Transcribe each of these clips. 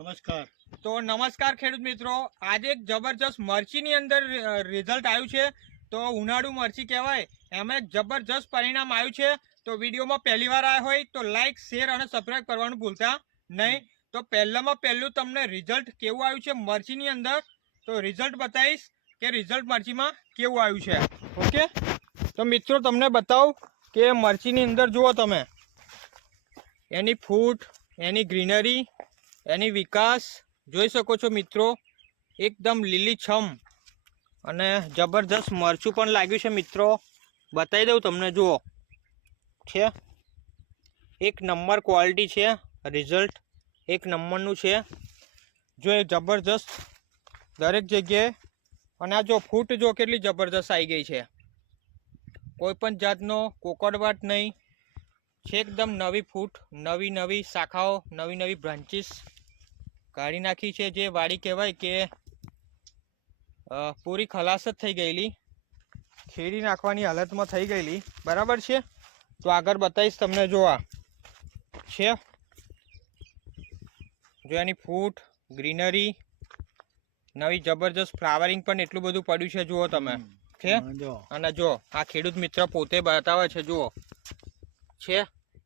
નમસ્કાર. તો નમસ્કાર ખેડૂત મિત્રો. આજે એક જબરજસ્ત મરચીની અંદર રિઝલ્ટ આવ્યું છે. તો ઉનાળુ મરચી કહેવાય, એમાં એક જબરજસ્ત પરિણામ આવ્યું છે. તો વિડીયોમાં પહેલી વાર આવ્યા હોય તો લાઇક, શેર અને સબસ્ક્રાઇબ કરવાનું ભૂલતા નહીં. તો પહેલામાં પહેલું તમને રિઝલ્ટ કેવું આવ્યું છે મરચીની અંદર, તો રિઝલ્ટ બતાવીશ કે રિઝલ્ટ મરચીમાં કેવું આવ્યું છે. ઓકે, તો મિત્રો તમને બતાવું કે મરચીની અંદર જુઓ તમે, એની ફૂટ, એની ગ્રીનરી, એની વિકાસ જોઈ શકો છો મિત્રો. એકદમ લીલીછમ અને જબરજસ્ત મરચું પણ લાગ્યું છે મિત્રો. બતાવી દઉં તમને, જુઓ છે, એક નંબર ક્વોલિટી છે. રિઝલ્ટ એક નંબરનું છે. જો એ જબરજસ્ત દરેક જગ્યાએ. અને આ જો ફૂટ જો કેટલી જબરજસ્ત આવી ગઈ છે, કોઈ પણ જાતનો કોકડવાટ નહીં છે. એકદમ નવી ફૂટ, નવી શાખાઓ, નવી બ્રાન્ચીસ કાઢી નાખી છે. જે વાડી કહેવાય કે પૂરી ખલાસ જ થઈ ગયેલી, ખેડી નાખવાની હાલતમાં થઈ ગયેલી. બરાબર છે. તો આગળ બતાવીશ તમને. જો આ છે, જો એની ફૂટ, ગ્રીનરી, નવી જબરજસ્ત ફ્લાવરિંગ પણ એટલું બધું પડ્યું છે. જુઓ તમે છે. અને જો આ ખેડૂત મિત્ર પોતે બતાવે છે. જુઓ છે,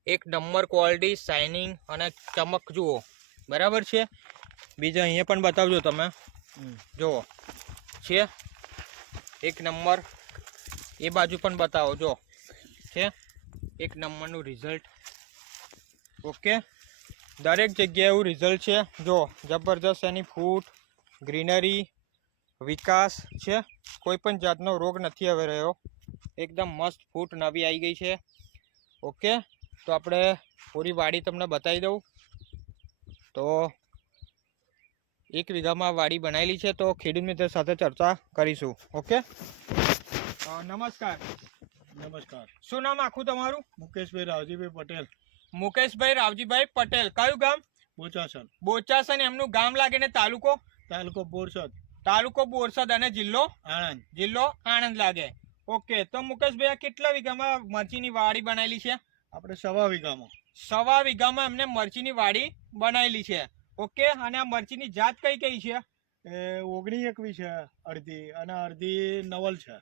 એક નંબર ક્વોલિટી, શાઇનિંગ અને ચમક જુઓ. બરાબર છે. બીજા અહીંયા પણ બતાવજો તમે, જુઓ છે એક નંબર. એ બાજુ પણ બતાવો, જો છે એક નંબરનું રિઝલ્ટ. ઓકે, દરેક જગ્યાએ એવું રિઝલ્ટ છે. જો જબરજસ્ત એની ફૂટ, ગ્રીનરી, વિકાસ છે. કોઈ પણ જાતનો રોગ નથી હવે રહ્યો. એકદમ મસ્ત ફૂટ નવી આવી ગઈ છે. ઓકે, તો આપણે પૂરી વાડી તમને બતાવી દઉં. તો 1 વીઘામાં વાડી બનાવેલી છે. તો ખેડૂત મિત્ર સાથે ચર્ચા કરીશું. ઓકે, નમસ્કાર. નમસ્કાર. શું નામ આખું તમારું? મુકેશભાઈ રાવજીભાઈ પટેલ. મુકેશભાઈ રાવજીભાઈ પટેલ. કયું ગામ? બોચાસણ. બોચાસણ એમનું ગામ લાગે ને તાલુકો? તાલુકો બોરસદ. તાલુકો બોરસદ અને જિલ્લો આણંદ. જિલ્લો આણંદ લાગે. ઓકે, તો મુકેશભાઈ આ કેટલા વીઘામાં મરચીની વાડી બનાવેલી છે? આપણે 1.25 વીઘામાં. 1.25 વીઘામાં એમને મરચીની વાડી બનાવેલી છે. ઓકે, અને આ મરચીની જાત કઈ કઈ છે? એ 19-21 છે અડધી, અને અડધી નવલ છે.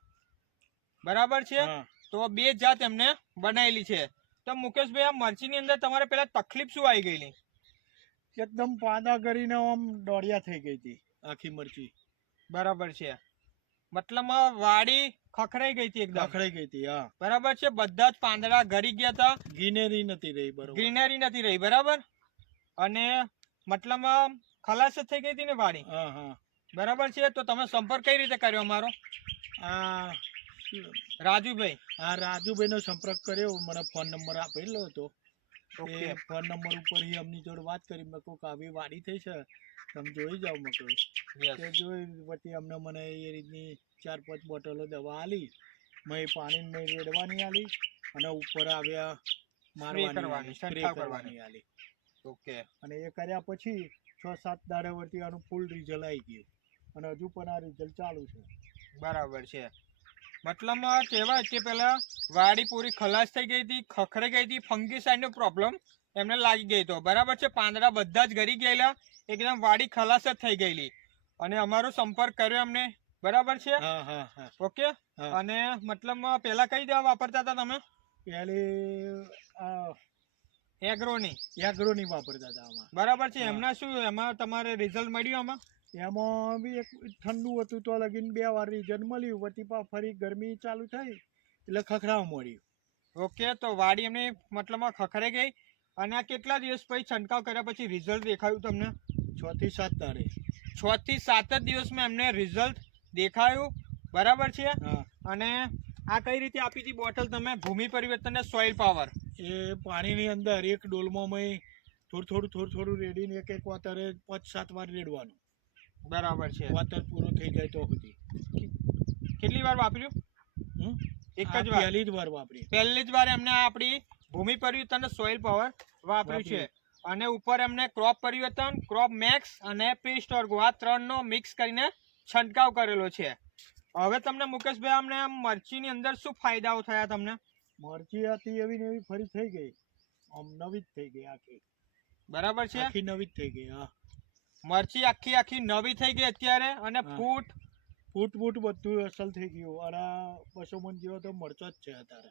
બરાબર છે. તો 2 જાત એમને બનાવેલી છે. તો મુકેશભાઈ આ મરચીની અંદર તમારે પેલા તકલીફ શું આવી ગયેલી? એકદમ પાદા કરીને આમ દોડિયા થઈ ગઈ હતી આખી મરચી. બરાબર છે. મતલબ વાડી ખખરાઈ ગઈ હતી, એકદમ ખખડાઈ ગઈ હતી. હા, બરાબર છે. બધા જ પાંદડા ગરી ગયા હતા. ગ્રીનરી નથી રહી. બરોબર, ગ્રીનરી નથી રહી. બરાબર. અને મતલબ ખલાસ જ થઈ ગઈ હતી ને વાડી. હા હા, બરાબર છે. તો તમે સંપર્ક કઈ રીતે કર્યો અમારો? આ રાજુભાઈ. આ રાજુભાઈનો સંપર્ક કર્યો, મને ફોન નંબર આપેલો હતો. ઓકે, એ ફોન નંબર ઉપર એમની જોડે વાત કરી. મેં કહું કે આવી વાડી થઈ છે, તમે જોઈ જાઓ. મેં કહ્યું કે જોઈ. પછી અમને મને એ રીતની 4-5 બોટલો દવા આલી. મેં પાણી મેં રેડવાની આલી, અને ઉપર આવ્યા મારવાની, સ્પ્રે કરવાની આલી. ઓકે, અને એ કર્યા પછી 6-7 દાડા વરતી આનું ફૂલ રિઝલ્ટ આવી ગયું, અને હજુ પણ આ રિઝલ્ટ ચાલુ છે. બરાબર છે. મતલબ કહેવાય કે પેલા વાડી પૂરી ખલાસ થઈ ગઈ હતી, ખખરાઈ ગઈ હતી. ફંગીસાઇડનો પ્રોબ્લેમ એમને લાગી ગઈ હતો. બરાબર છે. પાંદડા બધા જ ગરી ગયેલા, એકદમ વાડી ખલાસ જ થઈ ગયેલી. અને અમારો સંપર્ક કર્યો એમને. બરાબર છે. ઓકે, અને મતલબ પેલા કઈ દવા વાપરતા હતા તમે? પેલી એગ્રોની વાપરતા હતા આમાં. બરાબર છે. એમના શું, એમાં તમારે રિઝલ્ટ મળ્યું? આમાં એમાં બી એક ઠંડુ હતું તો લગીને 2 વાર રિઝલ્ટ મળ્યું. પછી ફરી ગરમી ચાલુ થઈ એટલે ખખડાવા મળ્યું. ઓકે, તો વાડી એમની મતલબ ખખરાઈ ગઈ. અને આ કેટલા દિવસ પછી છંટકાવ કર્યા પછી રિઝલ્ટ દેખાયું તમને? 6 થી 7 દાડે. 6 થી 7 જ દિવસમાં એમને રિઝલ્ટ દેખાયું. બરાબર છે. અને આ કઈ રીતે આપી હતી બોટલ તમે? ભૂમિ પરિવર્તન ને સોઇલ પાવર. એ પાણીની અંદર એક ડોલમાં થોડું રેડીને એક વાતરે 5-7 વાર રેડવાનું. બરાબર છે. વાતર પૂરો થઈ જાય તો સુધી. કેટલી વાર વાપર્યું? એક જ વાર. પહેલી જ વાર વાપરી. પહેલી જ વાર એમને આપણી ભૂમિ પરિવર્તન સોઇલ પાવર વાપર્યું છે. અને ઉપર એમને ક્રોપ પરિવર્તન, ક્રોપ મેક્સ અને પેસ્ટોર્ગો આ 3નો મિક્સ કરીને છંટકાવ કરેલો છે. હવે તમને મુકેશભાઈ અમને મરચીની અંદર શું ફાયદાઓ થયા તમને? મરચી હતી એવી ને એવી ફરી થઈ ગઈ, આમ નવી જ થઈ ગઈ આખી. બરાબર છે. આખી નવી જ થઈ ગઈ. હા, મરચી આખી નવી થઈ ગઈ અત્યારે અને હા. ફૂટ ફૂટ બધું અસલ થઈ ગયું અને 200 મણ જેવો તો મરચો જ છે અત્યારે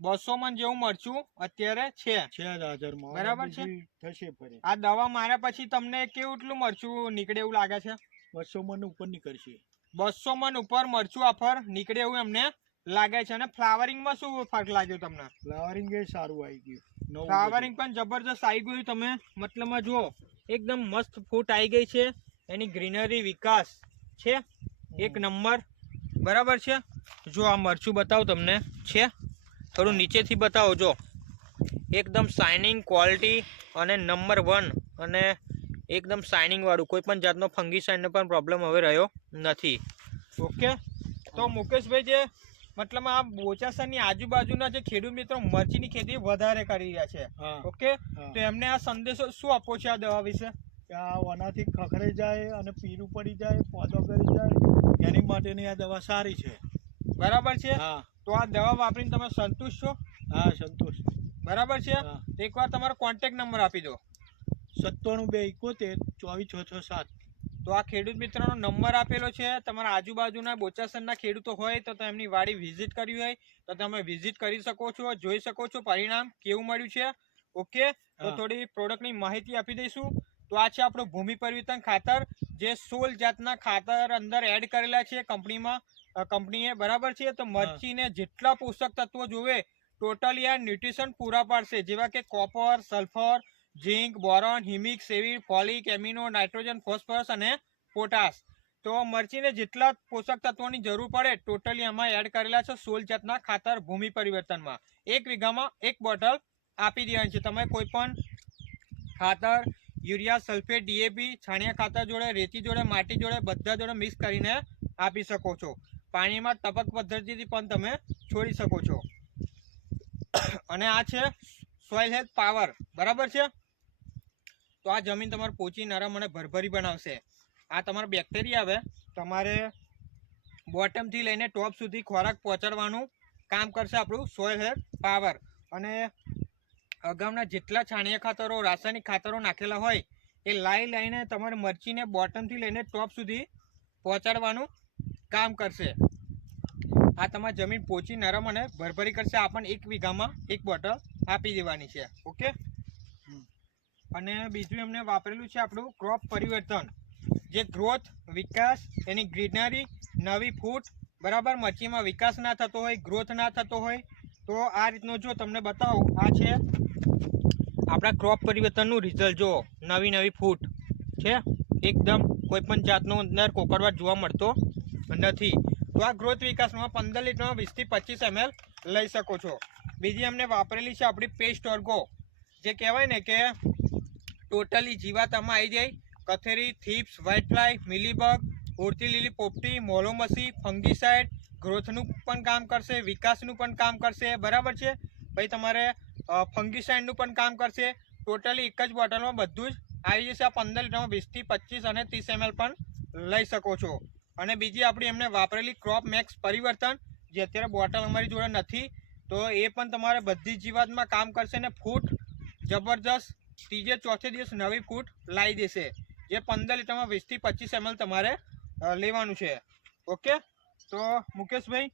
200 મણ જેવું મરચું અત્યારે છે જ હાજરમાં બરાબર છે. થશે ફરી આ દવા માર્યા પછી તમને કેટલું મરચું નીકળે એવું લાગે છે? 200 મણ ઉપર નીકળશે. 200 મણ ઉપર મરચું આફર નીકળે એવું એમને લાગે છે. અને ફ્લાવરિંગમાં શું ફરક લાગ્યો તમને? ફ્લાવરિંગ એ સારું આવી ગયું. નવું ફ્લાવરિંગ પણ જબરજસ્ત આવી ગયું. તમે મતલબમાં જુઓ એકદમ મસ્ત ફૂટ આવી ગઈ છે. એની ગ્રીનરી વિકાસ છે એક નંબર બરાબર છે. જો આ મરચું બતાવું તમને છે થોડું નીચેથી બતાવો. જો એકદમ શાઇનિંગ ક્વોલિટી અને નંબર 1 અને એકદમ શાઇનિંગ વાળું, કોઈ પણ જાતનો ફંગીસાઇડનો પણ પ્રોબ્લેમ હવે રહ્યો નથી. ઓકે, તો મુકેશભાઈ જે મતલબ આ બોચાસરની આજુબાજુના જે ખેડૂત મિત્રો મરચીની ખેતી વધારે કરી રહ્યા છે, ઓકે, તો એમને આ સંદેશો શું આપો છે આ દવા વિશે? આ વનાથી ખખડાઈ જાય અને પીરું પડી જાય, પોદો કરી જાય, એની માટેની આ દવા સારી છે. બરાબર છે. હા, તો આ દવા વાપરીને તમે સંતુષ્ટ છો? હા, સંતોષ. બરાબર છે. હા. એકવાર તમારો કોન્ટેક્ટ નંબર આપી દો. 9721746667. તો આ ખેડૂત મિત્રોનો નંબર આપેલો છે. તમારા આજુબાજુના બોચાસરના ખેડૂતો હોય તો એમની વાડી વિઝિટ કરવી હોય તો તમે વિઝિટ કરી શકો છો, જોઈ શકો છો પરિણામ કેવું મળ્યું છે. ઓકે, તો થોડી પ્રોડક્ટની માહિતી આપી દઈશું. તો આ છે આપણું ભૂમિ પરિવર્તન ખાતર, જે 16 જાતના ખાતર અંદર એડ કરેલા છે કંપનીએ. બરાબર છે. તો મરચીને જેટલા પોષક તત્વો જોવે ટોટલી આ ન્યુટ્રિશન પૂરા પાડશે, જેવા કે copper, sulphur, zinc, boron, humic, સેવિર, ફોલિક, એમિનો, નાઇટ્રોજન, ફોસ્ફરસ અને પોટાશ. તો મરચીને જેટલા પોષક તત્વોની જરૂર પડે ટોટલી આમાં એડ કરેલા છે 16 જાતના ખાતર ભૂમિ પરિવર્તનમાં. 1 વીઘામાં 1 બોટલ આપી દેવાની છે. તમે કોઈ પણ ખાતર યુરિયા, સલ્ફેટ, ડીએપી, છાણિયા ખાતર જોડે, રેતી જોડે, માટી જોડે બધા જોડે મિક્સ કરીને આપી શકો છો. પાણીમાં ટપક પદ્ધતિથી પણ તમે છોડી શકો છો. અને આ છે સોઇલ હેલ્થ પાવર. બરાબર છે. તો આ જમીન તમારે પોચી, નરમ અને ભરભરી બનાવશે. આ તમારા બેક્ટેરિયા આવે તમારે બોટમથી લઈને ટોપ સુધી ખોરાક પહોંચાડવાનું કામ કરશે આપણું સોઇલ હેલ્થ પાવર. અને અગાઉના જેટલા છાણિયા ખાતરો, રાસાયણિક ખાતરો નાખેલા હોય એ લાઈને તમારે મરચીને બોટમથી લઈને ટોપ સુધી પહોંચાડવાનું કામ કરશે. આ તમારી જમીન પોચી, નરમ અને ભરભરી કરશે. આ પણ 1 વીઘામાં 1 બોટલ આપી દેવાની છે. ઓકે, અને બીજું એમને વાપરેલું છે આપણું ક્રોપ પરિવર્તન, જે ગ્રોથ, વિકાસ, એની ગ્રીનરી, નવી ફૂટ. બરાબર, મરચીમાં વિકાસ ના થતો હોય, ગ્રોથ ના થતો હોય તો આ રીતનો જો તમને બતાવું, આ છે આપણા ક્રોપ પરિવર્તનનું રિઝલ્ટ. જુઓ, નવી ફૂટ છે એકદમ, કોઈ પણ જાતનો અંદર કોકરવાટ જોવા મળતો નથી. તો આ ગ્રોથ વિકાસમાં 15 લીટરમાં 20 થી 25 ml લઈ શકો છો. બીજી અમને વાપરેલી છે આપણી પેસ્ટ ઓર્ગો, જે કહેવાય ને કે ટોટલી જીવાતમાં આવી જાય. કથેરી, થીપ્સ, વ્હાઇટ ફ્લાય, મિલીબગ, ઉડતી લીલી પોપટી, મોલોમસી, ફંગીસાઇડ, ગ્રોથનું પણ કામ કરશે, વિકાસનું પણ કામ કરશે. બરાબર છે. ભાઈ તમારે ફંગીસાઇડનું પણ કામ કરશે. ટોટલી એક જ બોટલમાં બધું જ આવી જશે. આ 15 લીટરમાં 20 થી 25 અને 30 ml પણ લઈ શકો છો. અને બીજી આપણી એમને વાપરેલી ક્રોપ મેક્સ પરિવર્તન, જે અત્યારે બોટલ અમારી જોડે નથી, તો એ પણ તમારે બધી જીવાતમાં કામ કરશે. ને ફૂટ જબરજસ્ત ત્રીજે ચોથે દિવસ નવી ફૂટ લાવી દેશે. જે 15 લીટરમાં 20 થી 25 ml તમારે લેવાનું છે. ઓકે, તો મુકેશભાઈ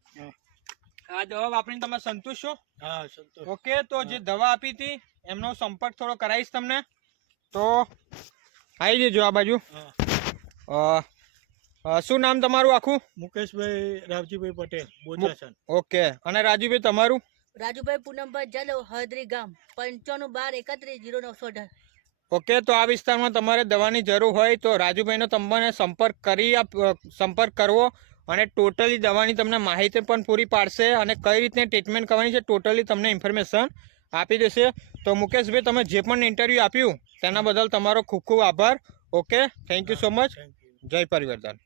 આ દવા વાપરીને તમે સંતુષ્ટ છો? હા, સંતોષ. ઓકે, તો જે દવા આપી હતી એમનો સંપર્ક થોડો કરાવીશ તમને, તો આવી જજો આ બાજુ. શું નામ તમારું આખું? મુકેશભાઈ રાવજીભાઈ પટેલ, બોચાસન. ઓકે, અને રાજુભાઈ તમારું? રાજુભાઈ પૂનમભાઈ જાદવ, હળદરી ગામ, 9512310918. ઓકે, તો આ વિસ્તારમાં તમારે દવાની જરૂર હોય તો રાજુભાઈનો તમને સંપર્ક કરવો અને ટોટલી દવાની તમને માહિતી પણ પૂરી પાડશે અને કઈ રીતે ટ્રીટમેન્ટ કરવાની છે ટોટલી તમને ઇન્ફોર્મેશન આપી દેશે. તો મુકેશભાઈ, તમે જે પણ ઇન્ટરવ્યૂ આપ્યું તેના બદલ તમારો ખૂબ આભાર. Okay, thank you so much. જય પરિવર્તન.